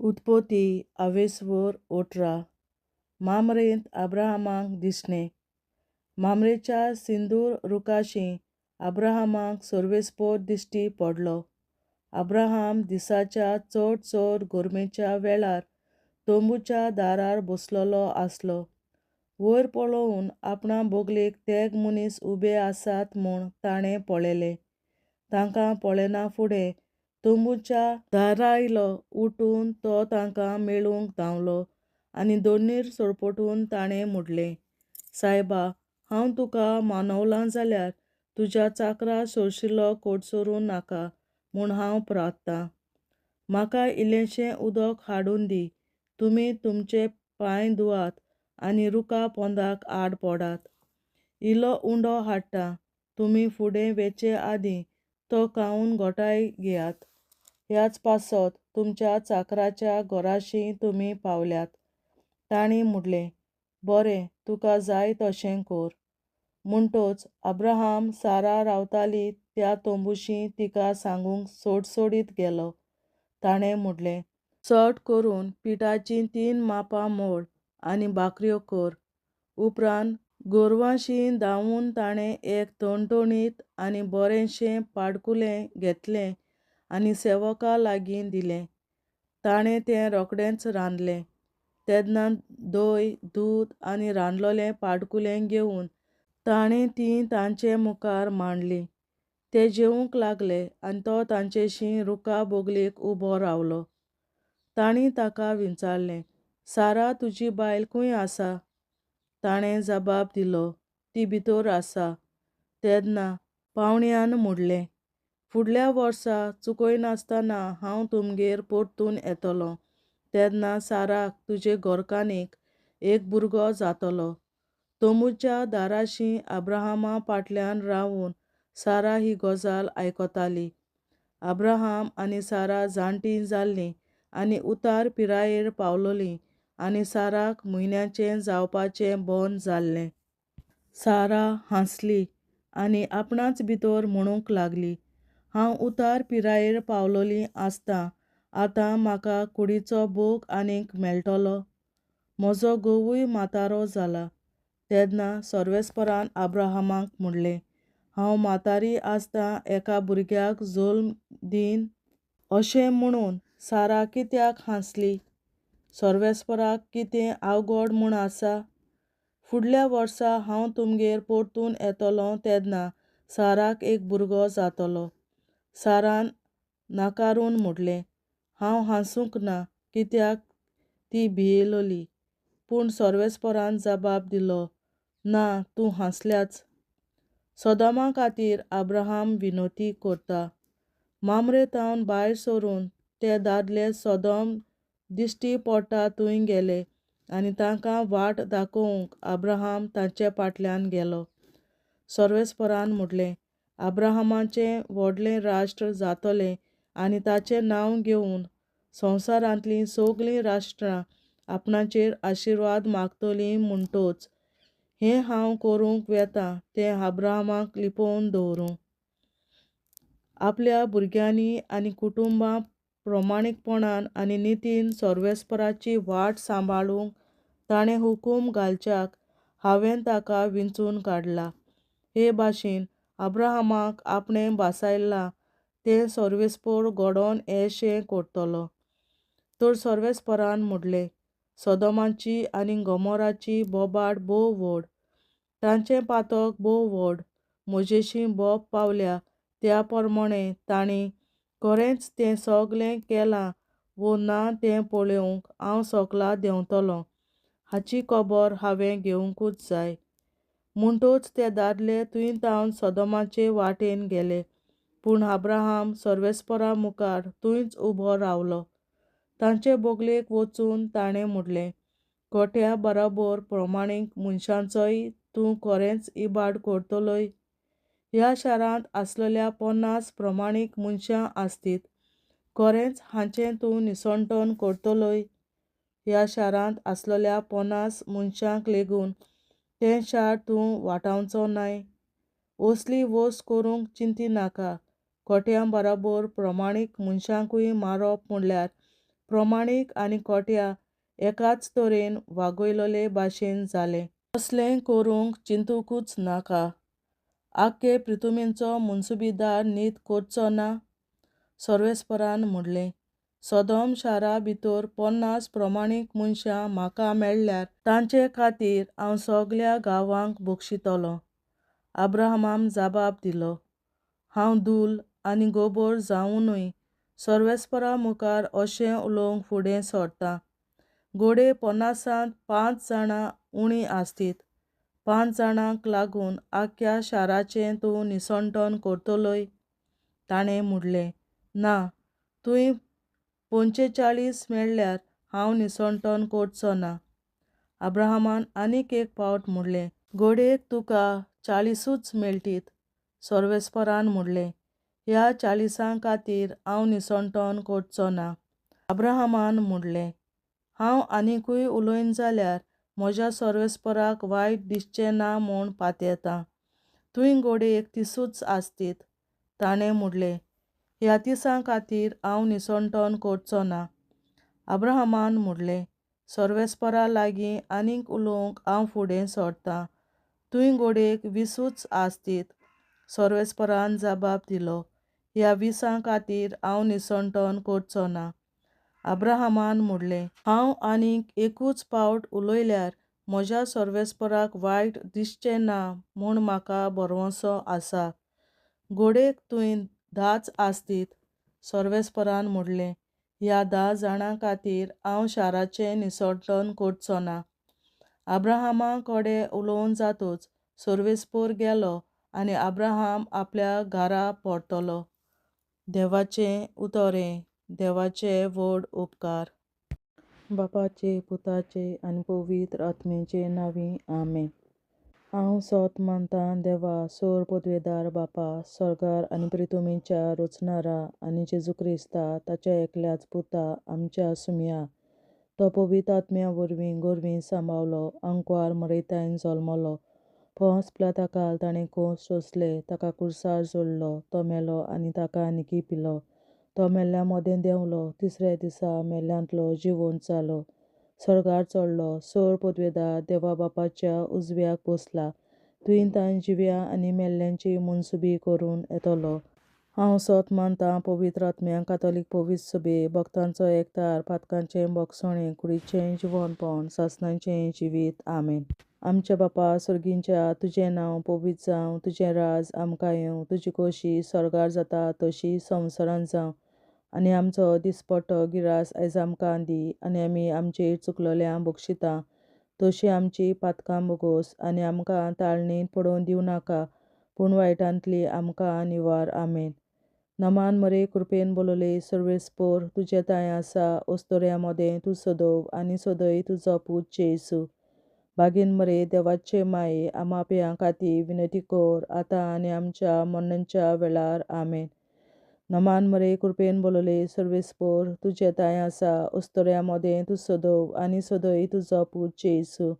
उत्पत्ती 18 मामरेंत अब्राहमाक दिसणें. मामरेच्या सिंदूर रुखाशी अब्राहमाक सर्वेस्पर दिश्टी पडलो. अब्राहम दिसाच्या चड गरमेच्या वेळार तोंबूच्या दारार बसलोलो आसलो. वयर पळोवन आपणा बोगलेक तेग मनीस उबे आसात म्हूण ताणें पळयलें. तांकां पळयना फुडें तोंबूच्या दारायलो उठून तो तांकां मेळूंक धांवलो आनी दोनीर सडपटून ताणें म्हणलें, सायबा, हांव तुका मानवलां जाल्यार तुज्या चाकरा सोरशिल्लो कोडसरूं नाका म्हूण हांव प्रार्थता. म्हाका इल्लेंशें उदक हाडून दी. तुमी तुमचे पांय धुवात आनी रुखा पोंदाक आड पडात. इल्लो उंडो हाडटा. तुमी फुडें वेचे आदीं तो खावन घोटाय घेयात. ह्याच पासत तुमच्या चाकराच्या घोराशी तुमी पावल्यात. ताणीं म्हणलें, बरें, तुका जाय तशें कर. म्हणटच अब्राहम सारा रावताली त्या तोंबूशी तिका सांगूंक सोडीत गेलो. ताणें म्हणलें, चट करून पिठाचीं 3 मापां मोड आनी भाकऱ्यो कर. उपरांत गोरवांशी धांवून ताणें एक ठणठणीत आनी बरेंशें पाडकुलें घेतलें आनी सेवका लागीं दिलें. ताणें तें रोखडेंच रांदलें. तेन्ना दय, दूद आनी रांदलोलें पाडकुलें घेवन ताणें तीं तांचे मुखार मांडलीं. ते जेवूंक लागले आनी तो तांचेशीं रुखा बोगलेक उबो रावलो. ताणीं ताका विचारलें, सारा तुजी बायल खंय आसा? ताणें जबाब दिलो, ती भितर आसा. तेन्ना पावण्यान म्हणलें, फुडल्या वर्सा चुकयनासतना हांव तुमगेर परतून येतलों. तेन्ना साराक तुजे घोरकान्नीक एक भुरगो जातलो. तोंबूच्या दाराशी अब्राहमा फाटल्यान रावून सारा ही गजाल आयकताली. अब्राहम आनी सारा जाणटीं जाल्लीं आनी उतार पिरायेर पावलोलीं आनी साराक म्हयन्याचें जावपाचें बोंद जाल्लें. सारा हांसली आनी आपणाच भितर म्हणूंक लागली, हांव उतार पिरायेर पावलोलीं आसतां आतां म्हाका कुडीचो भोग आनीक मेळटलो. म्हजो घोवूय म्हातारो जाला. तेन्ना सर्वेस्परान अब्राहमाक म्हणलें, हांव म्हातारी आसतां एका भुरग्याक जल्म दीन. अशें म्हणून सारा कित्याक हांसली? सर्वेस्पराक कितें अवघड म्हूण आसा? फुडल्या वर्सा हांव तुमगेर परतून येतलों तेन्ना साराक एक भुरगो जातलो. सारान नाकारून म्हणलें, हांव हांसूंक ना, कित्याक ती भियेलोली. पूण सर्वेस्परान जबाब दिलो, ना, तूं हांसल्याच. सदोमा खातीर अब्राहम विनोती करता. मामरेंतावन भायर सरून ते दादले सदोम दिश्टी पडटा थंय गेले आनी तांकां वाट दाखोवंक अब्राहम तांचे फाटल्यान गेलो. सर्वेस्परान म्हणलें, अब्राहमाचें व्हडलें राष्ट्र जातलें आनी ताचें नांव घेवन संवसारांतलीं सगळीं राष्ट्रां आपणाचेर आशिर्वाद मागतलीं म्हणटच हें हांव करूंक वेतां तें अब्राहमाक लिपोवन दवरूं. आपल्या भुरग्यांनी आनी कुटुंबां प्रमाणीकपणान आनी नितीन सर्वेस्पराची वाट सांबाळूंक ताणें हुकूम घालच्याक हांवें ताका विंचून काडला. हे भाशेन अब्राहमाक आपणें बासायलां तें सर्वेस्पर घडोवन येशें करतलो. तर सर्वेस्परान म्हणलें, सदोमाची आनी गोमोराची बोबाट भोव व्हड, तांचें पातक भोव व्हड. म्हजेशी बोब पावल्या त्या प्रमाणें तांणी खरेंच तें सगळें केलां वो ना तें पळोवंक हांव सकला देंवतलों हाची खबर हांवें घेवंकूच जाय. म्हणटच ते दादले थंयतावन सदोमाचे वाटेन गेले. पूण अब्राहम सर्वेस्परा मुखार थंयच उबो रावलो. तांचे बोगलेक वचून ताणें म्हणलें, गोठ्या बराबर प्रमाणीक मनशांचोय तूं खरेंच इबाड करतलोय? ह्या शारांत आसलेल्या 50 प्रमाणीक मनशां आसतीत. खरेंच हांचें तूं निसंटण करतलोय? ह्या शारांत आसलेल्या 50 मनशांक लेगून तें शार तूं वाटावचो नाय? असली वस्त करूंक चिंती नाका. गोठ्या बराबर प्रमाणीक मनशांकूय मारप म्हणल्यार प्रमाणीक आनी कोट्या एकाच तरेन वागयलोले भाशेन जालें. तसलें करूंक चिंतूंकूच नाका. आख्खे पृथ्वीचो मुनसुबीदार नीत करचो ना? सर्वेस्परान म्हणलें. सदोम शारा भितर 50 प्रमाणीक मनशां म्हाका मेळ्ळ्यार तांचे खातीर हांव सगळ्या गांवांक बक्षितलों. अब्राहमान जबाब दिलो, हांव धूल आनी गोबर जावनूय सर्वेस्परा मुखार अशें उलोवंक फुडें सरतां. घोडे 50 5 जाणां उणीं आसतीत. 5 जाणांक लागून आख्ख्या शाराचें तूं निसंटण करतलोय? ताणें म्हणलें, ना, तुवें 45 मेळ्ळ्यार हांव निसंटण करचो ना. अब्राहमान आनीक एक फावट म्हणलें, घोडेक तुका 40 मेळटीत. सर्वेस्परान म्हणलें, ह्या 40 खातीर हांव निसंटण करचो ना. अब्राहमान म्हणलें, हांव आनीकूय उलयन जाल्यार म्हज्या सर्वेस्पराक वायट दिसचें ना म्हूण पातयेतां. तुवें घोडे 31 आसतीत. ताणें म्हणलें, ह्या 30 खातीर हांव निसंटण करचो ना. अब्राहमान म्हणलें, सर्वेस्परा लागीं आनीक उलोवंक हांव फुडें सरतां. तुवें घोडेक 20 आसतीत. सर्वेस्परान जबाब दिलो, ह्या 20 खातीर हांव निसंटण करचो ना. अब्राहमान म्हणलें, हांव आनीक एकूच फावट उलयल्यार म्हज्या सर्वेस्पराक वायट दिसचें ना म्हूण म्हाका भरवंसो आसा. घोडेक तुवें 10 आसतीत. सर्वेस्परान म्हणलें, ह्या 10 जाणां खातीर हांव शाराचें निसंटण करचो ना. अब्राहमा कडेन उलोवन जातूच सर्वेस्पर गेलो आनी अब्राहम आपल्या घरा परतलो. देवाचें उतोरें. देवाचे व्हड उपकार. बापाचे, पुताचे आनी पवित्र आत्म्याचे नांवीं आमेन. हांव सोत मानतां देवा, सोर पदवेदार बापा, सर्गार आनी पृथ्वीच्या रचणारा आनी जेजू क्रिस्ता ताच्या एकल्याच पुता आमच्या सुमया. तो पवित्र आत्म्या वरवीं गोरवीं सांबावलो, अंकवार मरयतायन जल्मलो. पोंस पिलाताकाल ताणें कोंस सोंसले, ताका कुर्सार जोडलो, तो मेलो आनी ताका निकी पिलो. तो मेल्ल्या मोदें देंवलो, तिसऱ्या दिसा मेल्ल्यांतलो जिवंत जालो. सर्गार चडलो, सोर पदवेदार देवा बापाच्या उजव्याक बसला. तुयेन ताण जिव्या आनी मेल्ल्यांची मुनसुबी करून येतलो. हांव सोत मानतां पवित्र आत्म्यांक, कातोलीक पवित्र सभे, भक्तांचो एकठार, पातकांचें भोगसणें, कुडीचें जिवंतपण, सासणाचें जिवीत. आमेन. आमच्या बापा सर्गींच्या, तुजें नांव पवित्र जावं, तुजें राज आमकां येवं, तुजी खोशी सर्गार जाता तशी संवसारांत जावं. आनी आमचो दिसपट्टो गिरास आयज आमकां दी. आनी आमी आमचेर चुकलोल्यांक बक्षितां तशी आमची पातकां बोगोस. आनी आमकां ताळणेंत पडोवन दिवं नाका, पूण वायटांतली आमकां निवार. आमेन. नमान मरे कृपेन बोलोले सर्वेस्पर, तुजे ताय आसा ओस्तोऱ्या मोदें तूं सदोव आनी सदय तुजो पूत जेसू. बागेन मरे देवाचे माये, आमा पियां खातीर विनंती कर, आतां आनी आमच्या मरणाच्या वेळार. आमेन. नमान मरे कृपेन बोलोले सर्वेस्पर, तुजे ताय आसा ओस्तोऱ्या मोदें तूं सदोव आनी सदय तुजो पूत जेसू.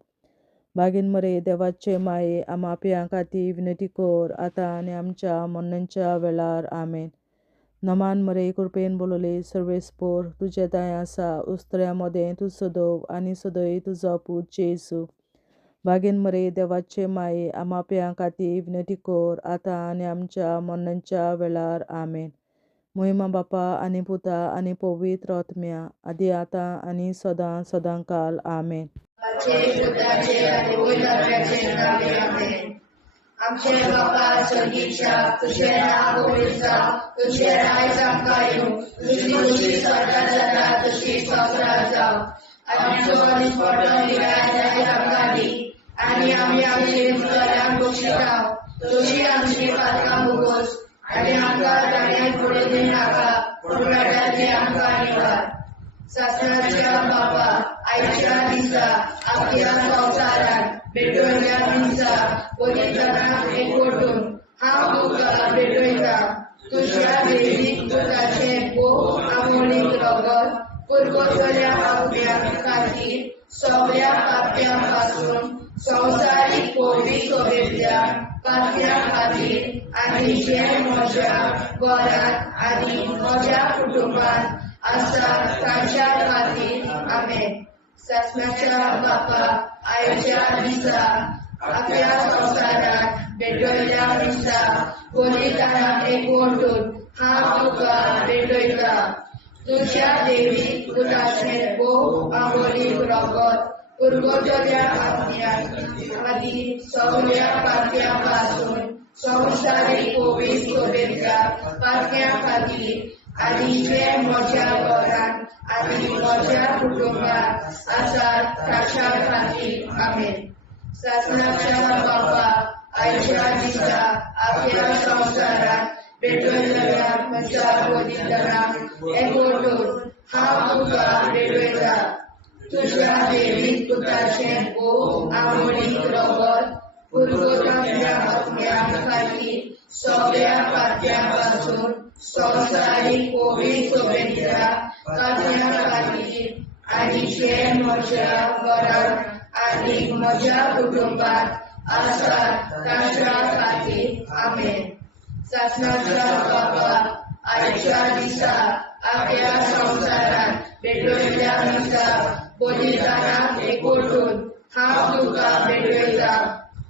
बागेन मरे देवाचे माये, आमा पियां खातीर विनंती कर, आतां आनी आमच्या मरणाच्या वेळार. आमेन. नमान मरे कृपेन बोलोले सर्वेस्पर, तुजे ताय आसा ओस्तोऱ्या मोदें तूं सदोव आनी सदय तुजो पूत जेसू. बागेन मरे देवाचे माये, आमा पियां खातीर विनंती कर, आतां आनी आमच्या मरणाच्या वेळार. आमेन. महिमा बापा आनी पुता आनी पवित्र आत्म्या, आदी आतां आनी सदां सदांकाल. आमेन. आमचे बापा सर्गीच्या, तुझें नांव पवित्र जावं, तुझें राज आमकां येवं, तुजी खुशी स्वर्गांत जाता तशी संवसारांत जावं. आनी आमचो दिसपट्टो गिरास आयज आमकां दी. आनी आमी आमचे चुकलोल्यांक बक्षितां तशी आमची पातकां बोगोस. आनी आमकां ताळणेंत पडोवन दिवं नाका, पूण वायटांतली आमकां निवार. सासणाच्या बापा, आयच्या दिसा आख्ख्या संवसारांत भेटवयल्या दिसा पवित्रांक एकवटून हांव तुका भेटयतां. तुज्या वेळीक पुताचें खूब अमोलीक रगत पुरगोसल्या आत्म्या खातीर सगळ्या पाप्यां पासून संवसारीक पवित्र सभेंतल्या पाप्यां खातीर आनी जे म्हज्या घरांत आनी म्हज्या कुटुंबांत आसात तांच्या खातीर आमेन. शासनाच्या बापा आयच्या दिसा आपल्या संसारात भेटयल्या दिसा बलिदानाक एकवटून हांव तुका भेटयता. तुझ्या देवीक पुताचें भोव आंबोलीक रगत पुरगोटल्या आत्म्याक खातीर सगळ्या पातक्यां पासून संवसारीक कोवीड सोबेतल्या पातक्यां खातीर आनी जे म्हज्या घरांत आनी म्हज्या कुटुंबात आसात ताच्या खातीर आमेन. शासनाच्या बापा आयच्या दिसा आपल्या संसारात भेटयल्या म्हज्या बलिदानाक एकवटून हांव तुका भेटयता. तुझ्या देवीक पुताचें भोव आंबोलीक रगत पुरगोटल्या आत्म्या खातीर सगळ्या पातक्यां पासून संवसारीक कोवीड सोबेतल्या पातक्यां खातीर आनी जे म्हज्या घरांत आनी म्हज्या कुटुंबात आसात ताच्या खातीर आमेन. शासनाच्या बापा आयच्या दिसा आपल्या संसारात भेटयल्या दिसा बलिदानाक एकवटून हांव तुका भेटयता.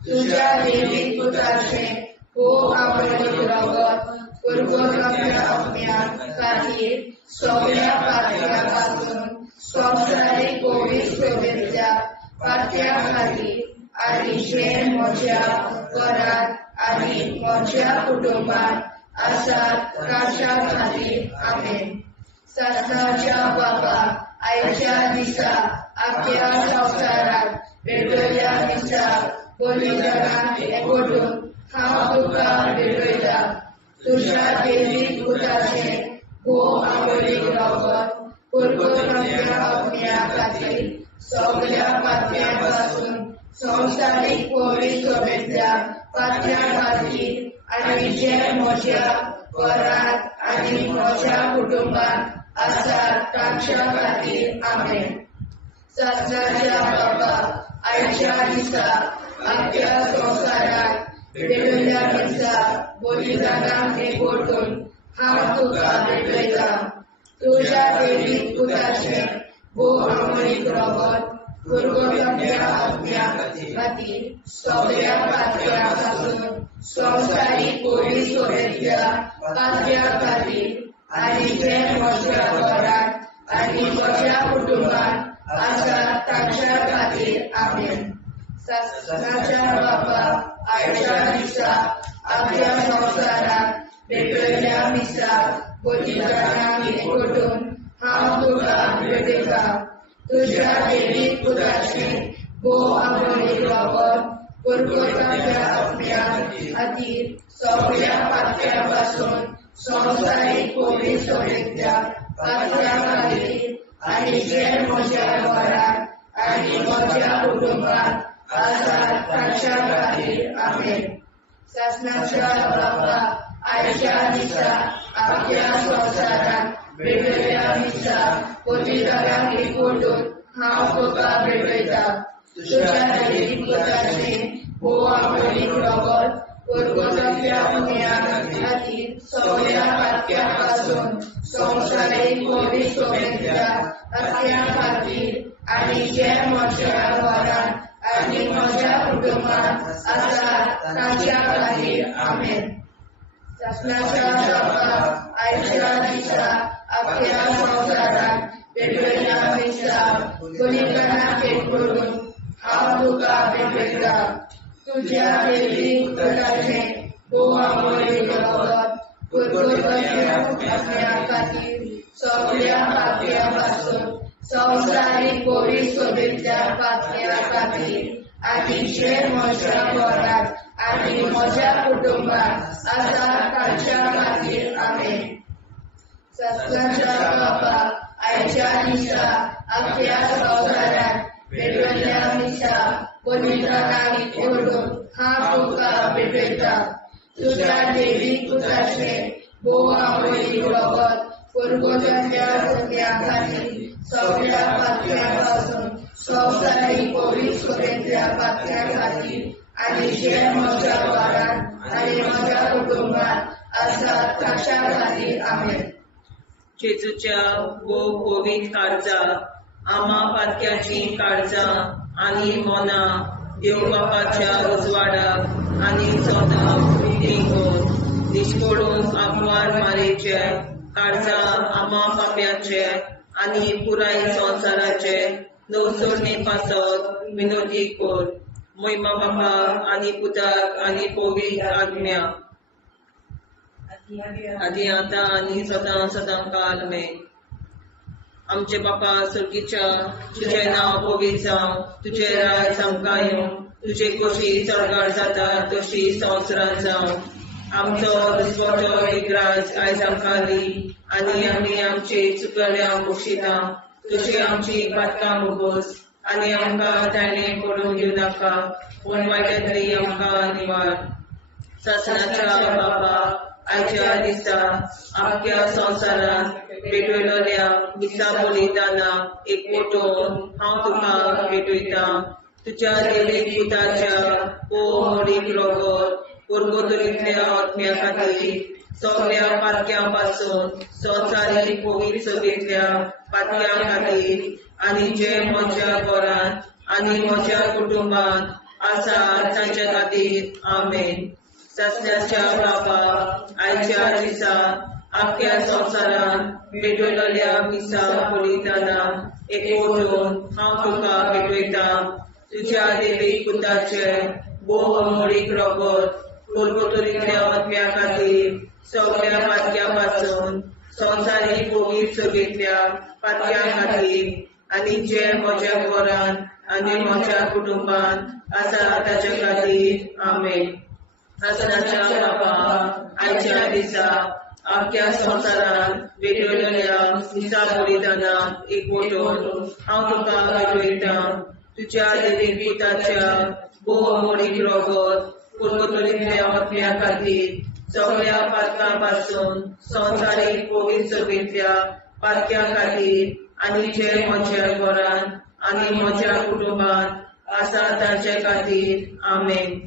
तुझ्या देवीक पुताचें भोव आंबोलीक रगत पुरगोटल्या आत्म्या खातीर सगळ्या पातक्यां पासून संवसारीक कोवीड सोबेतल्या पातक्यां खातीर आनी जे म्हज्या घरांत आनी म्हज्या कुटुंबात आसात ताच्या खातीर आमेन. शासनाच्या बापा आयच्या दिसा आपल्या संसारात भेटयल्या दिसा बलिदानाक एकवटून हांव तुका भेटयता. तुझ्या देवीक पुताचें भोव आंबोलीक रगत पुरगोटल्या आत्म्या खातीर सगळ्या पातक्यां पासून संवसारीक कोवीड सोबेतल्या पातक्यां खातीर आनी जे म्हज्या घरांत आनी म्हज्या कुटुंबात आसात ताच्या खातीर आमेन. शासनाच्या बापा आयच्या दिसा आपल्या संसारात भेटयल्या दिसा बलिदानाक एकवटून हांव तुका भेटयता. तुझ्या देवीक पुताचें भोव आंबोलीक रगत पुरगोटल्या आत्म्या खातीर सगळ्या पातक्यां पासून संवसारीक कोवीड सोबेतल्या पातक्यां खातीर आनी जे म्हज्या घरांत आनी म्हज्या कुटुंबात आसात ताच्या खातीर आमेन. शासनाच्या बापा आयच्या दिसा आपल्या संसारात भेटयल्या दिसा बलिदानाक एकवटून हांव तुका भेटयता. तुझ्या देवीक पुताचें भोव आंबोलीक रगत पुरगोटल्या आत्म्या खातीर सगळ्या पातक्यां पासून संवसारीक कोवीड सोबेतल्या पातक्यां खातीर आनी जे म्हज्या घरांत आनी म्हज्या कुटुंबात आसात ताच्या खातीर आमेन. शासनाच्या बापा आयच्या दिसा आपल्या संसारात भेटयल्या दिसा बलिदानाक एकवटून हांव तुका भेटयता. तुझ्या देवीक पुताचें भोव आंबोलीक रगत पुरगोटल्या आत्म्या खातीर सगळ्या पातक्यां पासून संवसारीक कोवीड सोबेतल्या पातक्यां खातीर आनी जे म्हज्या घरांत आनी म्हज्या कुटुंबात आसात ताच्या खातीर आमेन. शासनाच्या बापा आयच्या दिसा आपल्या संसारात भेटयल्या दिसा बलिदानाक एकवटून हांव तुका भेटयता. तुझ्या देवीक पुताचें भोव आंबोलीक रगत पुरगोटल्या आत्म्या खातीर सगळ्या पातक्यां पासून संवसारीक कोवीड सोबेतल्या पातक्यां खातीर आनी जे म्हज्या घरांत आनी म्हज्या कुटुंबात आसात ताच्या खातीर आमेन. शासनाच्या बापा आयच्या दिसा आपल्या संसारात भेटयल्या दिसा बलिदानाक एकवटून हांव तुका भेटयता. तुझ्या देवीक पुताचें भोव आंबोलीक रगत पुरगोटल्या आत्म्या खातीर सगळ्या पातक्यां पासून संवसारीक कोवीड सोबेतल्या पातक्यां खातीर आनी जे म्हज्या घरांत आनी म्हज्या कुटुंबात आसात ताच्या खातीर आमेन. जेजूच्या कोवीड काळजां आमा पातक्याची काळजां आनी मोना देव बापाच्या उजवाडाक आनी सोदाक विधी निष्पडून आग्वार मारेचे काळजां आमा पाप्याचे आनी पुराय संवसाराचे नवसोडणे पासत विनोदी कोर महिमा बापा आनी पुताक आनी पवित्र आत्म्या आदी आतां आनी सदां सदां काल मे आमचे बापा सुर्गीच्या तुझें नांव पवित्र जावं तुझें राज आमकां येवं तुझे कशी चडगाड जाता तशी संवसारांत जावं आमचो दिसवटो विग्राज आयज आमकां दी आनी आमी आमचे चुकल्यांक बक्षिता तशी आमची पातकां मुगोस आनी आमकां ताणें पडूंक दिवं नाका पूण वायटांतली आमकां निवार सासणाच्या बापा आयच्या दिसा आख्या संवसारांत भेटयलोल्या दिसा बलिदाना एकवटून हांव तुका भेटयता तुज्या देवीक पुताच्या मोडीक रोगोर पुर्गोतरींतल्या आत्म्या खातीर सगळ्या पातक्यां पासून संवसारीक पवित्र सभेंतल्या पातक्यां खातीर आनी जे म्हज्या घरांत आनी म्हज्या कुटुंबांत आसा तांच्या खातीर आमेन सस्याच्या बापा आयच्या दिसा आख्या संवसारांत भेटयलोल्या दिसा बलिदाना एकवटून हांव तुका भेटयता तुज्या देवीक पुताचे मोडीक रोगोर पुर्गोतरींतल्या आत्म्या खातीर सगळ्या पातक्यां पासून संवसारीक पवित्र सभेंतल्या पातक्यां खातीर आनी जे म्हज्या घरांत आनी म्हज्या कुटुंबांत आसा ताच्या खातीर आमेन सासणाच्या बापा आयच्या दिसा आख्या संवसारांत भेटयलोल्या दिसा बलिदाना एकवटून हांव तुका भेटयता तुज्या देवीक पुताच्या मोडीक रोगोर पुर्गोतरींतल्या आत्म्या खातीर सगळ्या पातकां पासून संवसारीक पवित्र सभेंतल्या पातक्यां खातीर आनी जे म्हज्या घरांत आनी म्हज्या कुटुंबांत आसा तांचे खातीर आमेन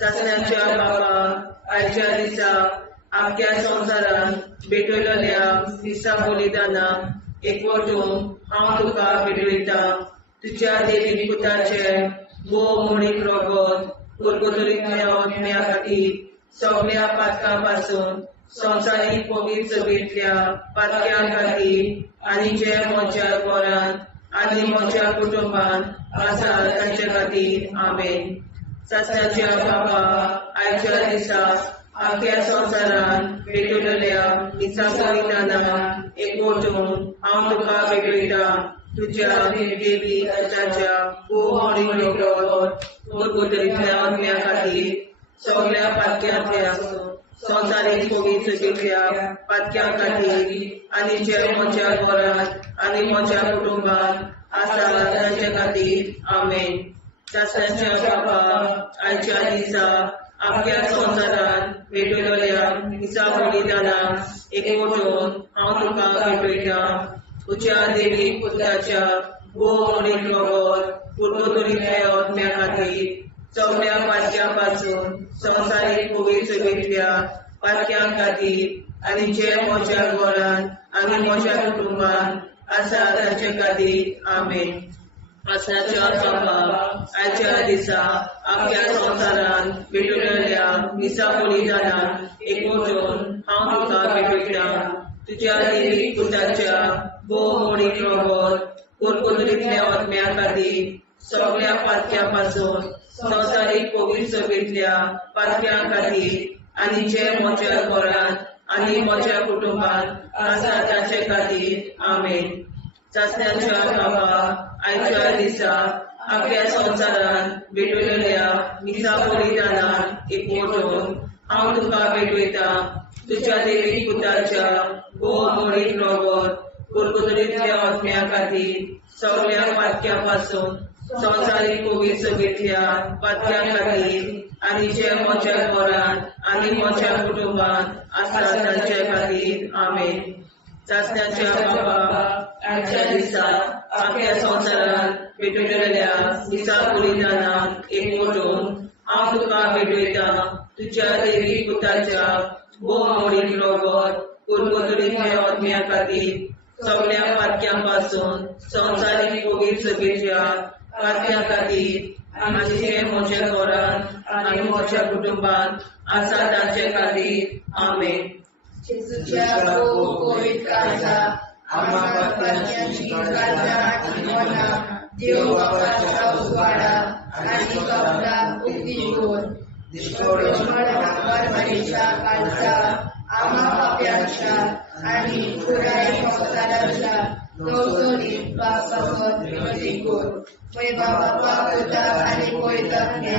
सासणाच्या बापा आयच्या दिसा आख्या संवसारांत भेटयलोल्या दिसा बलिदाना एकवटून हांव तुका भेटयता तुज्या देवीक पुताचे मोडीक रोगोर पुर्गोतरींतल्या आत्म्या खातीर सगळ्या पातकां पासून संवसारीक पवित्र सभेंतल्या पातक्यां खातीर आनी जे म्हज्या घरांत आनी म्हज्या कुटुंबांत आसा तांचे खातीर आमेन सासणाच्या बापा आयच्या दिसा आख्या संवसारांत भेटयलोल्या दिसा बलिदाना एकवटून हांव तुका भेटयता तुज्या देवीक पुताच्या मोडीक रोगोर पुर्गोतरींतल्या आत्म्या खातीर सगळ्या पातक्यांतल्या संवसारीक पवित्र सभेंतल्या पातक्यां खातीर आनी जे म्हज्या घरांत आनी म्हज्या कुटुंबांत आसा तांचे खातीर आमेन सासणाच्या बापा आयच्या दिसा आख्या संवसारांत भेटयलोल्या दिसा बलिदाना एकवटून हांव तुका भेटयता तुज्या देवीक पुताच्या मोडीक रोगोर पुर्गोतरींतल्या आत्म्या खातीर सगळ्या पातक्यां पासून संवसारीक पवित्र सभेंतल्या पातक्यां खातीर आनी जे म्हज्या घरांत आनी म्हज्या कुटुंबांत आसा तांचे खातीर आमेन सासणाच्या बापा आयच्या दिसा आख्या संवसारांत भेटयलोल्या दिसा बलिदाना एकवटून हांव तुका भेटयता तुज्या देवीक पुताच्या मोडीक रोगोर पुर्गोतरींतल्या आत्म्या खातीर सगळ्या पातक्यां पासून संवसारीक पवित्र सभेंतल्या पातक्यां खातीर आनी जे म्हज्या घरांत आनी म्हज्या कुटुंबांत आसा तांचे खातीर आमेन सासणाच्या बापा आयच्या दिसा आख्या संवसारांत भेटयलोल्या दिसा बलिदाना एकवटून हांव तुका भेटयता तुज्या देवीक पुताच्या मोडीक रोगोर पुर्गोतरींतल्या आत्म्या खातीर सगळ्या पातक्यां पासून संवसारीक पवित्र सभेंतल्या पातक्यां खातीर आनी जे म्हज्या घरांत आनी म्हज्या कुटुंबांत आसा तांचे खातीर आमेन सासणाच्या बापा आयच्या दिसा आख्या संवसारांत भेटयलोल्या दिसा बलिदाना एकवटून हांव तुका भेटयता तुज्या देवीक पुताच्या मोडीक रोगोर कुरकुरीच्या आत्म्या खातीर सगळ्या पातक्यांपासून संवसारीक कोवीड शुभेच्छा पातक्यां खातीर आमचे म्हज्या घरांत आनी म्हज्या कुटुंबात आसा ताचे खातीर आमेन. जेजूच्या कोवीड काळजा आम्हा पातक्यांची काळजा आनी मना देव बापाच्या उजवाडा आनी कपडा उक्ती करून परमेच्या काळजा आम्हा पाप्यांच्या आनी पुराय संसाराच्या नवसोनीत पापावर विनंती करून मैबा बापा पुता आनी पवित्रज्ञा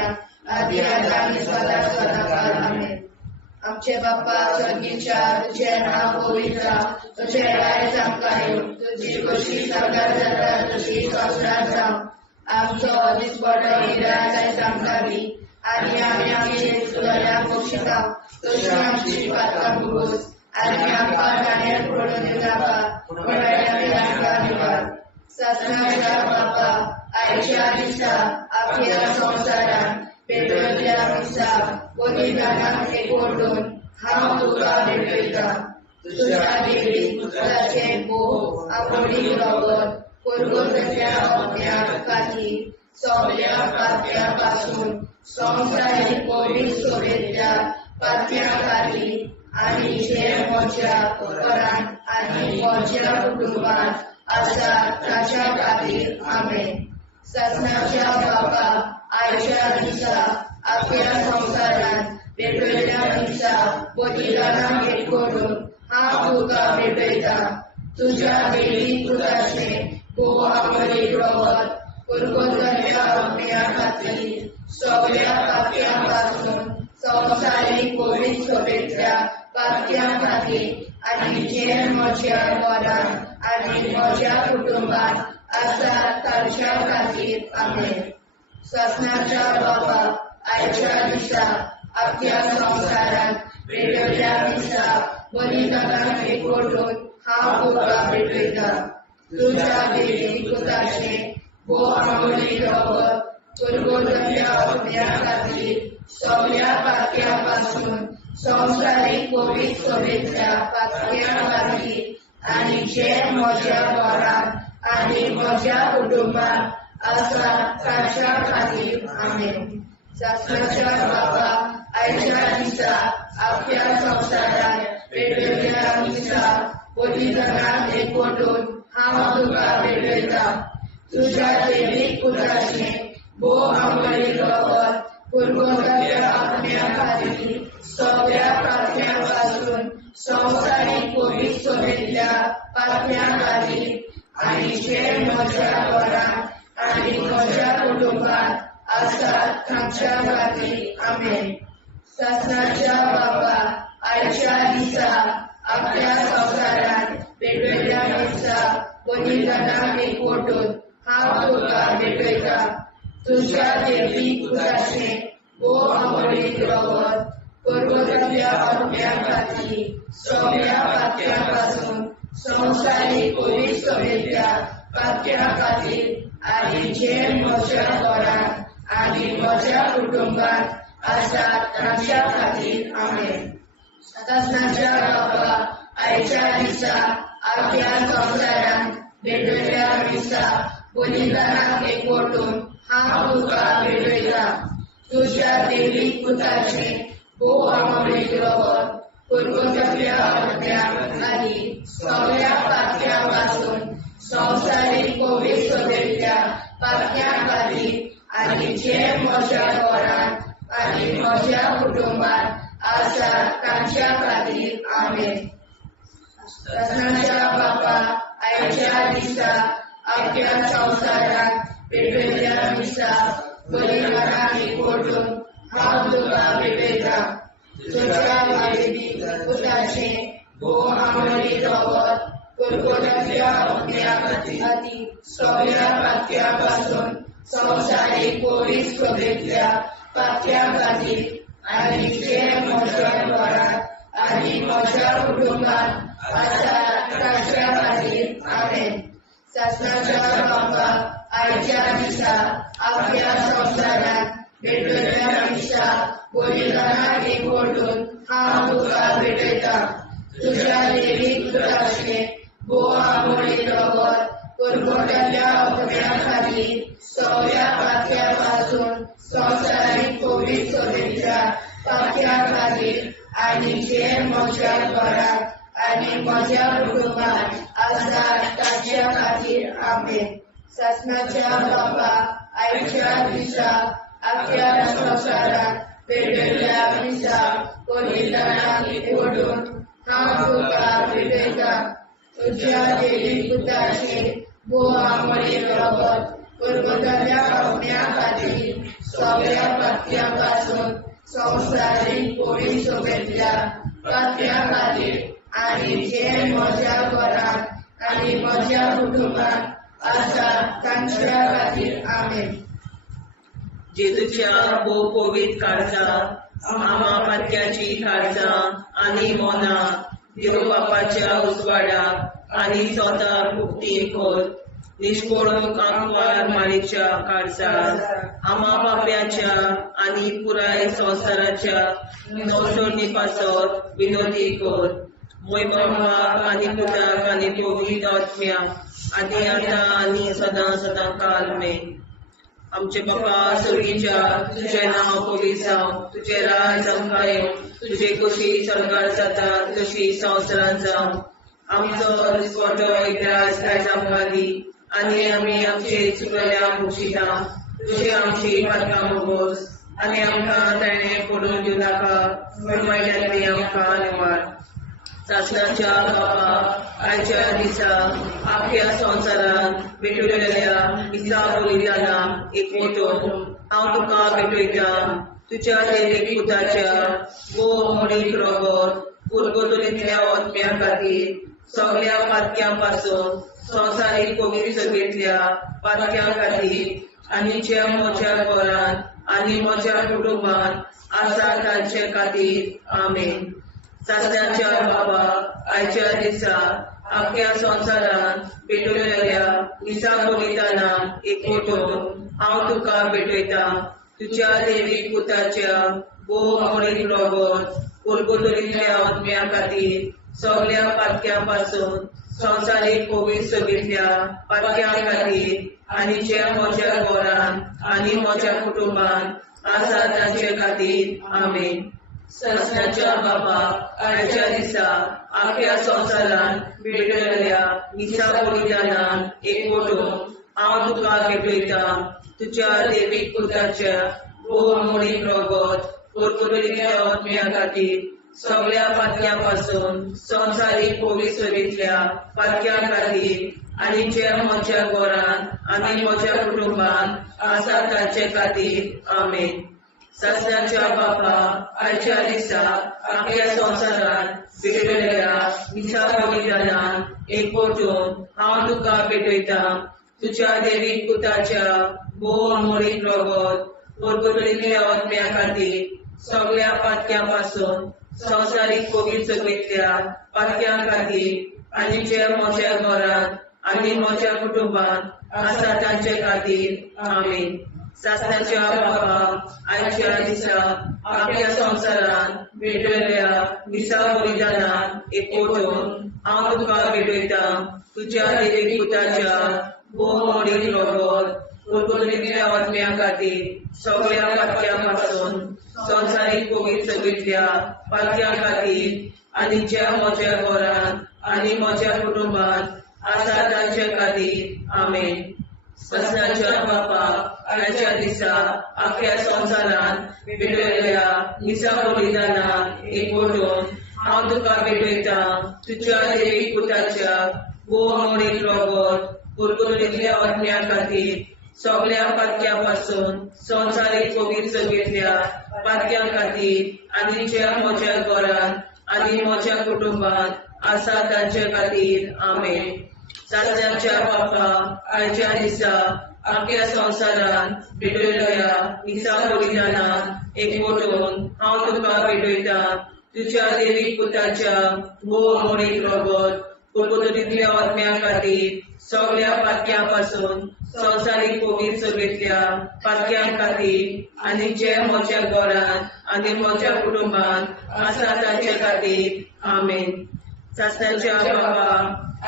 आदी आनी सदा सदाकाळ आमेन. आमचे बाप्पा स्वर्गीच्या तुझे नाव पवित्र तुझे राय आमकां येवं तुजी कशी सगळ्यात जाता तशी संसारात जावं. आमचो दिसपडो निराश आमकां दी आनी आमी आमचे सुदाऱ्यांक बक्षिता तशी आमची पातकां भोगोस आनी आमकां जाण्यार पडून नाका पूण आमकां निवार. ससनाच्या बापा आयच्या दिसा आख्या संवसारान पेटयल्ल्या दिसा बलिदानाक एकवटून हांव तुका भेटयता. तुज्या देवी पुत्राचे भोव आवडी रगत परगोतल्या आत्म्या खातीर सगळ्या पातक्यां पासून संवसारीक कोवीड शुभेच्छा पातक्यां खातीर आनी जे म्हज्या घरांत आनी म्हज्या कुटुंबात आसा ताच्या खातीर आमेन. ससनाच्या बापा आयच्या दिसा आख्या संवसारान पेटयल्ल्या दिसा बलिदानाक एकवटून हांव तुका भेटयता. तुज्या देवी पुत्राचे भोव आवडी रगत परगोतल्या आत्म्या खातीर सगळ्या पातक्यां पासून संवसारीक कोवीड शुभेच्छा पातक्यां खातीर आनी जे म्हज्या घरांत आनी म्हज्या कुटुंबात आसा ताच्या खातीर आमेन. ससनाच्या बापा आयच्या दिसा आख्या संवसारान पेटयल्ल्या दिसा बलिदानाक एकवटून हांव तुका भेटयता. तुज्या देवी पुत्राचे भोव आवडी रगत परगोतल्या आत्म्या खातीर सगळ्या पातक्यां पासून संवसारीक कोवीड शुभेच्छा पातक्यां खातीर आनी जे म्हज्या घरांत आनी म्हज्या कुटुंबात आसा ताच्या खातीर आमेन. ससनाच्या बापा आयच्या दिसा आख्या संवसारान पेटयल्ल्या दिसा बलिदानाक एकवटून हांव तुका भेटयता. तुज्या देवी पुत्राचे भोव आवडी रगत परगोतल्या आत्म्या खातीर सगळ्या पातक्यां पासून संवसारीक कोवीड शुभेच्छा पातक्यां खातीर आनी जे म्हज्या घरांत आनी म्हज्या कुटुंबात आसा ताच्या खातीर आमेन. ससनाच्या बापा आयच्या दिसा आख्या संवसारान पेटयल्ल्या दिसा बलिदानाक एकवटून हांव तुका भेटयता. तुज्या देवी पुत्राचे भोव आवडी रगत परगोतल्या आत्म्या खातीर सगळ्या पातक्यां पासून संवसारीक कोवीड शुभेच्छा पातक्यां खातीर आनी जे म्हज्या घरांत आनी म्हज्या कुटुंबात आसा ताच्या खातीर आमेन. ससनाच्या बापा आयच्या दिसा आख्या संवसारान पेटयल्ल्या दिसा बलिदानाक एकवटून हांव तुका भेटयता. तुज्या देवी पुत्राचे भोव आवडी रगत परगोतल्या आत्म्या खातीर सगळ्या पातक्यां पासून संवसारीक कोवीड शुभेच्छा पातक्यां खातीर आनी जे म्हज्या घरांत आनी म्हज्या कुटुंबात आसा ताच्या खातीर आमेन. ससनाच्या बापा आयच्या दिसा आख्या संवसारान पेटयल्ल्या दिसा बलिदानाक एकवटून हांव तुका भेटयता. तुज्या देवी पुत्राचे भोव आवडी रगत परगोतल्या आत्म्या खातीर सगळ्या पातक्यां पासून संवसारीक कोवीड शुभेच्छा पातक्यां खातीर आनी जे म्हज्या घरांत आनी म्हज्या कुटुंबात आसा ताच्या खातीर आमेन. ससनाच्या बापा आयच्या दिसा आख्या संवसारान पेटयल्ल्या दिसा बलिदानाक एकवटून हांव तुका भेटयता. तुझ्या देवी पुत्राचे बोवा मोडी प्रगत कुरबुट्याच्या अवघड्याखाली सवल्या पाक्यापासून संसारिक कोविड सोबीच्या पाक्याखाली आणि जे म्हज्या घरात आणि म्हज्या कुटुंबात आसात ताच्या खातीर आमेन. शासनाच्या बाबा आयच्या दिसा आख्या संवसारात पेटयल्ल्या दिसा कोलिदानाक एकवटून हांव तुका भेटयता. तुझ्या देवी पुत्राचे बोवा मोडी प्रगत कुरबुट्याच्या अवघड्या खातीर सगळ्या पाक्यापासून संसारीक कोविड सोबीच्या पाक्या खातीर आणि जे म्हज्या घरात आणि म्हज्या कुटुंबात आसा तांच्या खातीर आमेन. जेजूच्या भोव पवित्र काळजांत आम्हा पातक्याची काळजां आनी मोना देव बापाच्या उजवाडाक आनी स्वता मुक्ती कर. निष्कळूक आंकवार माळेच्या काळजांत आम्हा पाप्याच्या आनी पुराय संवसाराच्या संसोडणी पासत विनोदी कर. मोय बापाक आनी पुताक आनी पवित्र आत्म्याक आदी आतां आनी सदां सदां काल आमेन. आमचे बापा स्वर्गीच्या तुझें नांव पवित्र जावं, तुझें राज आमकां येवं, तुजी कशी स्वर्गार जाता तशी संवसारांत जावं. आमचो दिसवटो एकदांच आयज आमकां दी आनी आमी आमचे चुकल्यांक बक्षिता. तुजी आमची पातकां मोगोस आनी आमकां ताणें पडून दिवं नाका, पण वायट्यांतली आमकां निवार. शासनाच्या बापा आयच्या दिसा आख्या संवसारांत भेटयल्ल्या दिसा बलिदानाक एकवटून हांव तुका भेटयता. तुज्या देवीक पुताच्या बोव मोडी प्रगत कुरबुट्याच्या आत्म्या खातीर सगळ्या पातक्यां पासून संवसारीक कोविड सगळ्यातल्या पातक्यां खातीर आनी जे म्हज्या घरांत आनी म्हज्या कुटुंबात आसा तांचे खातीर आमेन. शासनाच्या बाबा आयच्या दिसा आख्या संवसारांत भेटयल्ल्या दिसा बलिदानाक एकवटून हांव तुका भेटयता. तुज्या देवीक पुताच्या बोव मोडी प्रगत कुरबुट्याच्या आत्म्या खातीर सगळ्या पातक्यां पासून संवसारीक कोविड सगळ्यातल्या पातक्यां खातीर आनी जे म्हज्या घरांत आनी म्हज्या कुटुंबात आसा तांचे खातीर आमेन. शासनाच्या बाबा आयच्या दिसा आख्या संवसारांत भेटयल्ल्या दिसा बलिदानाक एकवटून हांव तुका भेटयता. तुज्या देवीक पुताच्या बोव मोडी प्रगत कुरबुट्याच्या आत्म्या खातीर सगळ्या पातक्यां पासून संवसारीक कोविड सगळ्यातल्या पातक्यां खातीर आनी जे म्हज्या घरांत आनी म्हज्या कुटुंबात आसा तांचे खातीर आमेन. शासनाच्या बापा आयच्या दिसा आख्या संवसारांत भेटयल्ल्या दिसा बलिदानाक एकवटून हांव तुका भेटयता. तुज्या देवीक पुताच्या बोव मोडी प्रगत कुरबुट्याच्या आत्म्या खातीर सगळ्या पातक्यां पासून संवसारीक कोविड सगळ्यातल्या पातक्यां खातीर आनी जे म्हज्या घरांत आनी म्हज्या कुटुंबात आसा तांचे खातीर आमेन. शासनाच्या बापा आयच्या दिसा आख्या संवसारांत भेटयल्ल्या दिसा बलिदानाक एकवटून हांव तुका भेटयता. तुज्या देवीक पुताच्या बोव मोडी प्रगत कुरबुट्याच्या आत्म्या खातीर सगळ्या पातक्यां पासून संवसारीक कोविड सगळ्यातल्या पातक्यां खातीर आनी ज्या म्हज्या घरांत आनी म्हज्या कुटुंबात आसा तांचे खातीर आमेन. शासनाच्या बापा आयच्या दिसा आख्या संवसारांत भेटयल्ल्या दिसा बलिदानाक एकवटून हांव तुका भेटयता. तुज्या देवीक पुताच्या बोव मोडी प्रगत कुरबुट्याच्या आत्म्या खातीर सगळ्या पातक्यां पासून संवसारीक कोविड सगळ्यातल्या पातक्यां खातीर आनी ज्या म्हज्या घरांत आनी म्हज्या कुटुंबात आसा तांचे खातीर आमेन. शासनाच्या बापा आयच्या दिसा आख्या संवसारांत भेटयल्ल्या दिसा बलिदानाक एकवटून हांव तुका भेटयता. तुज्या देवीक पुताच्या बोव मोडी प्रगत कुरबुट्याच्या आत्म्या खातीर सगळ्या पातक्यां पासून संवसारीक कोविड सगळ्यातल्या पातक्यां खातीर आनी जे म्हज्या घरांत आनी म्हज्या कुटुंबात आसा तांचे खातीर आमेन. सासऱ्याच्या बाबा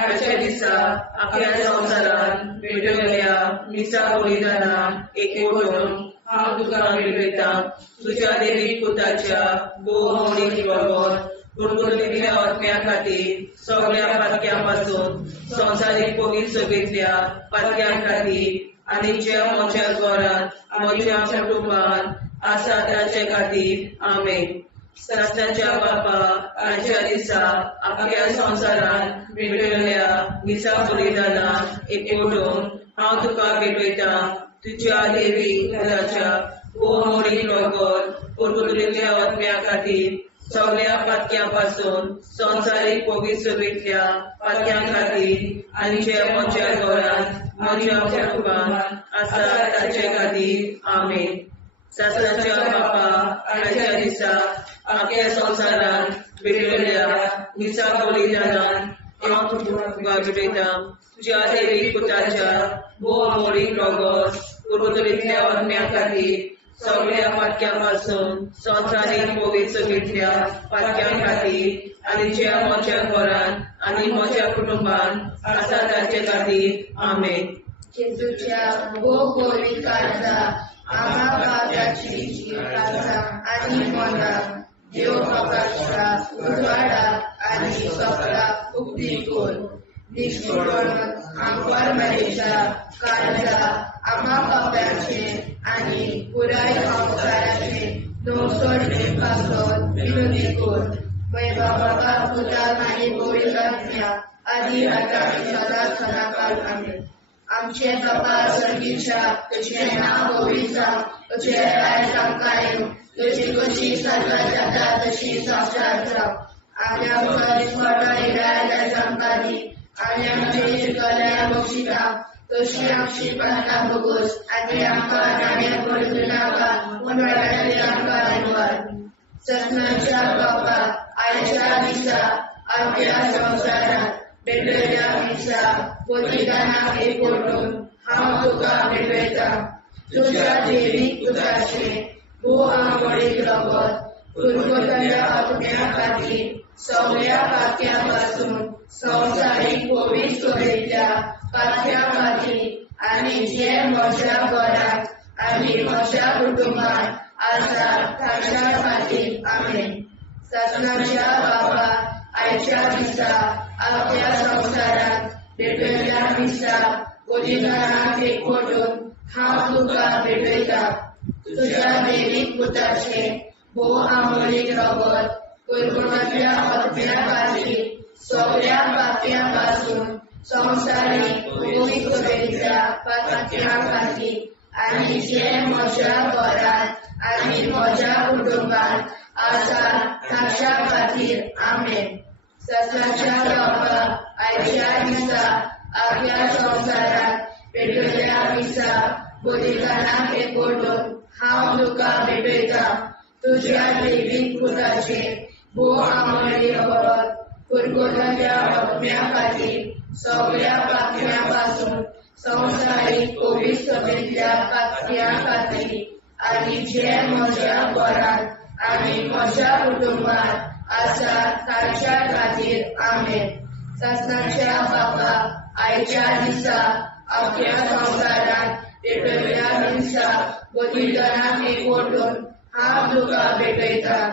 आजच्या दिसा आपल्या संसारात भेटलेल्या मिसा बलिदानां एकवटून हांव तुका भेटयता तुझ्या देवीक पुताच्या भोवमौलीक रगत गुणगुणिल्ल्या आत्म्या खातीर सगळ्या पातक्यां पासून संवसारीक पवित्र सभेंतल्या पातक्यां खातीर आनी ज्या म्हज्या घरांत म्हज्या कुटुंबांत आसा ताचे खातीर आमेन. सासऱ्याच्या बापा आजच्या दिसा आपल्या संसारात भेटलेल्या मिसा बलिदानां एकवटून हांव तुका भेटयता तुझ्या देवीक पुताच्या भोवमौलीक रगत गुणगुणिल्ल्या आत्म्या खातीर सगळ्या पातक्यां पासून संवसारीक पवित्र सभेंतल्या पातक्यां खातीर आनी जे म्हज्या घरांत म्हज्या कुटुंबांत आसा ताचे खातीर आमेन. सासऱ्याच्या बापा आजच्या दिसा आपल्या संसारात भेटलेल्या मिसा बलिदानां हांव तुका भेटयता तुझ्या देवीक पुताच्या भोवमौलीक रगत गुणगुणिल्ल्या आत्म्या खातीर सगळ्या पातक्यां पासून संवसारीक पवित्र सभेंतल्या पातक्यां खातीर आनी ज्या म्हज्या घरांत आनी म्हज्या कुटुंबांत आसा ताचे खातीर आमेन. जेजूच्या भोवमौलीक काळजा आम्हा पापाची काळजा आनी मनाक देव बापाच्या उजवाडाक आनी सपनाक उक्ती कर. निष्ठुरण आमकां मेरेच्या काळजा आम्हा पापाचे आनी पुराय संवसाराचे नवसोडे पासत विनोदी कर. बाबा पुताक आनी पवित्र आत्म्या आदी आतां आनी सदांच सदांकाळ आमेन. आमचे बाबा सर्गीच्या तुझें नांव पवित्र जावं, तुझें राज आमकां येवं, तुजी कशी स्वर्गांत जाता तशी संवसारांत जावं. आनी आमकां दिसपट्टो इराय आमकां दी आनी आमचे इश्टगल्या बक्षिता तशी आमची प्रार्थना भोगोस आनी आमकां नाण्या पडूं नाका पूण वायटांतल्यान आमकां वाचय. सत्नाच्या बापा आयच्या दिसा आपल्या संवसारांत भेटलेल्या मिसा बलिदानां एकवटून हांव तुका भेटयता तुझ्या देवीक पुताचे भोवमौलीक रगत गुणगुणिल्ल्या आत्म्या खातीर सगळ्या पातक्यां पासून संवसारीक पवित्र सभेंतल्या पातक्यां खातीर आनी जे म्हज्या घरांत आनी म्हज्या कुटुंबांत आसा ताच्या खातीर आमेन. सासऱ्याच्या बापा आयच्या दिसा आपल्या संवसारात भेटलेल्या मिसा बलिदानां एकवटून हांव तुका भेटयता तुझ्या देवीक पुताचे भोवमौलीक रगत गुणगुणिल्ल्या आत्म्या खातीर सगळ्या पातक्यां पासून संवसारीक पवित्र सभेंतल्या पातक्यां खातीर आनी जे म्हज्या घरांत आनी म्हज्या कुटुंबांत आसा ताच्या खातीर आमेन. सासऱ्याच्या बापा आयच्या दिसा आपल्या संवसारात भेटलेल्या मिसा बलिदानां एकवटून हांव तुका भेटयता तुझ्या देवीक पुताचे भोवमौलीक रगत गुणगुणिल्ल्या आत्म्या खातीर सगळ्या पातक्यां पासून संवसारीक पवित्र सभेंतल्या पातक्यां खातीर आनी जे म्हज्या घरांत आनी म्हज्या कुटुंबांत आसा ताच्या खातीर आमेन. सासऱ्याच्या बापा आयच्या दिसा आपल्या संवसारात भेटलेल्या मिसा बलिदानां एकवटून हांव तुका भेटयता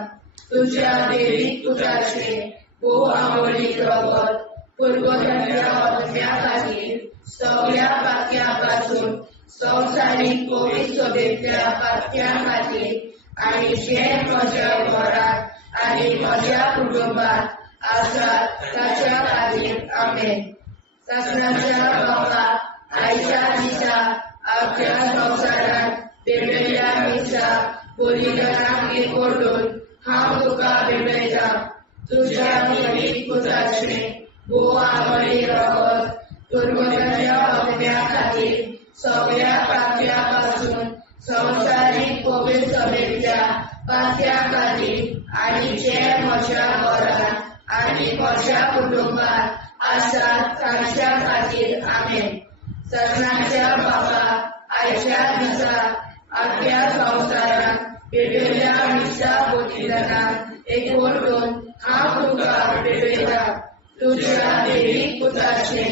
तुझ्या देवीक पुताचे भोवमौलीक रगत गुणगुणिल्ल्या आत्म्या खातीर सगळ्या पातक्यां पासून संवसारीक पवित्र सभेंतल्या पातक्यां खातीर आनी जे म्हज्या घरांत आनी म्हज्या कुटुंबांत आसा ताच्या खातीर आमेन. सासऱ्याच्या बापा आयच्या दिसा आपल्या संवसारात भेटलेल्या मिसा बलिदानां एकवटून हांव तुका भेटयता तुझ्या देवीक पुताचे भोवमौलीक रगत गुणगुणिल्ल्या आत्म्या खातीर सगळ्या पातक्यां पासून संवसारीक पवित्र सभेंतल्या पातक्यां खातीर आनी जे म्हज्या घरांत आनी म्हज्या कुटुंबांत आसा ताच्या खातीर आमेन. सासऱ्याच्या बापा आयच्या दिसा आपल्या संवसारात भेटलेल्या मिसा बलिदानां एकवटून हांव तुका भेटयता तुझ्या दैविक पुत्राचे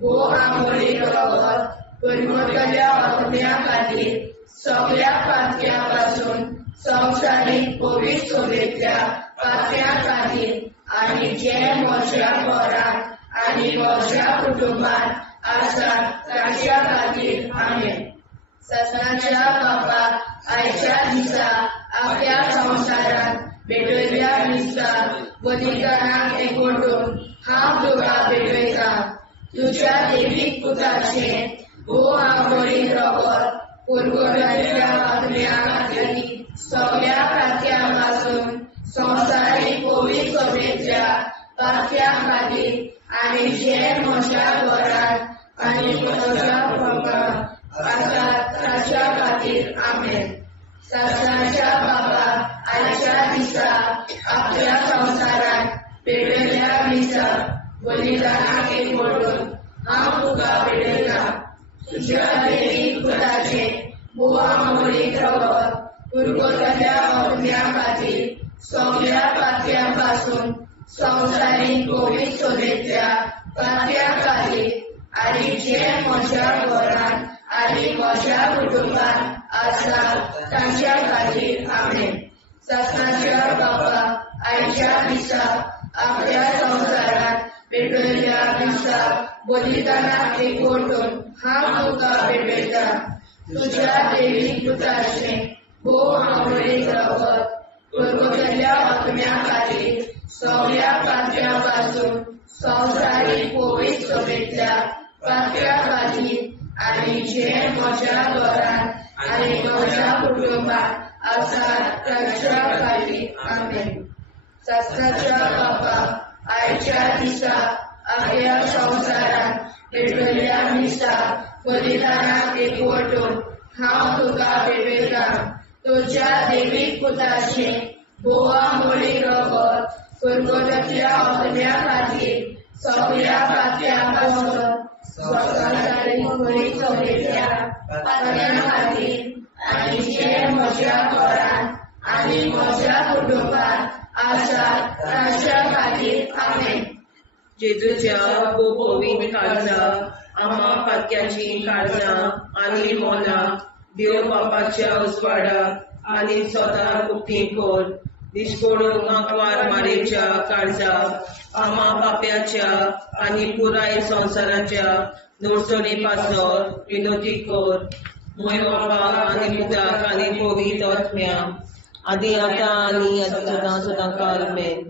वो आमोरी रगत परमतल्या आत्म्या खातीर सगळ्या पातक्यापासून संवसारीक पवित्र सोबेतल्या पातक्या खातीर आनी जे म्हज्या घरांत आनी म्हज्या कुटुंबांत आसात तांच्या खातीर आमेन. ससनाच्या बापाक आयच्या दिसा आपल्या संवसारांत भेटयल्या दिसा बलिदानाक एकवटून हांव तुका भेटयता. तुझ्या दैविक पुत्राचे वो आमोरी रगत पुरगोट्याच्या आत्म्या खातीर सगळ्या पातक्यापासून संवसारीक पवित्र सोबेतल्या पातक्या खातीर आनी जे म्हज्या घरांत आनी म्हज्या कुटुंबांत आसात तांच्या खातीर आमेन. ससनाच्या बापाक आयच्या दिसा आपल्या संवसारांत भेटयल्या दिसा बलिदानाक एकवटून हांव तुका भेटयता. तुझ्या दैविक पुत्राचे वो आमोरी रगत पुरगोट्याच्या आत्म्या खातीर सगळ्या पातक्यापासून संवसारीक पवित्र सोबेतल्या पातक्या खातीर आनी जे म्हज्या घरांत आनी म्हज्या कुटुंबांत आसात तांच्या खातीर आमेन. ससनाच्या बापाक आयच्या दिसा आपल्या संवसारांत भेटयल्या दिसा बलिदानाक एकवटून हांव तुका भेटयता. तुझ्या दैविक पुत्राचे वो आमोरी रगत पुरगोट्याच्या आत्म्या खातीर सगळ्या पातक्यापासून संवसारीक पवित्र सोबेतल्या पातक्या खातीर आनी जे म्हज्या घरांत आनी म्हज्या कुटुंबांत आसात तांच्या खातीर आमेन. ससनाच्या बापाक आयच्या दिसा आपल्या संवसारांत भेटयल्या दिसा बलिदानाक एकवटून हांव तुका भेटयता. तुझ्या दैविक पुत्राचे वो आमोरी रगत पुरगोट्याच्या आत्म्या खातीर सगळ्या पातक्यापासून संवसारीक पवित्र सोबेतल्या पातक्या खातीर आनी जे म्हज्या घरांत आनी म्हज्या कुटुंबांत आसात तांच्या खातीर आमेन. जेजूच्या पवित्र काळजाक आम्हा पातक्याची काळजां आनी मोना देव बापाच्या उजवाडाक आनी स्वता उक्ती कोर दिसपडून आंकवार मारेच्या काळजाक आम्हा पाप्याच्या आनी पुराय संवसाराच्या नोडसणी पासर विनोदी कोर. मोय बापाक आनी पुताक आनी पवित्र आत्म्या आदी आतां आनी सदां सदां काल आमेन.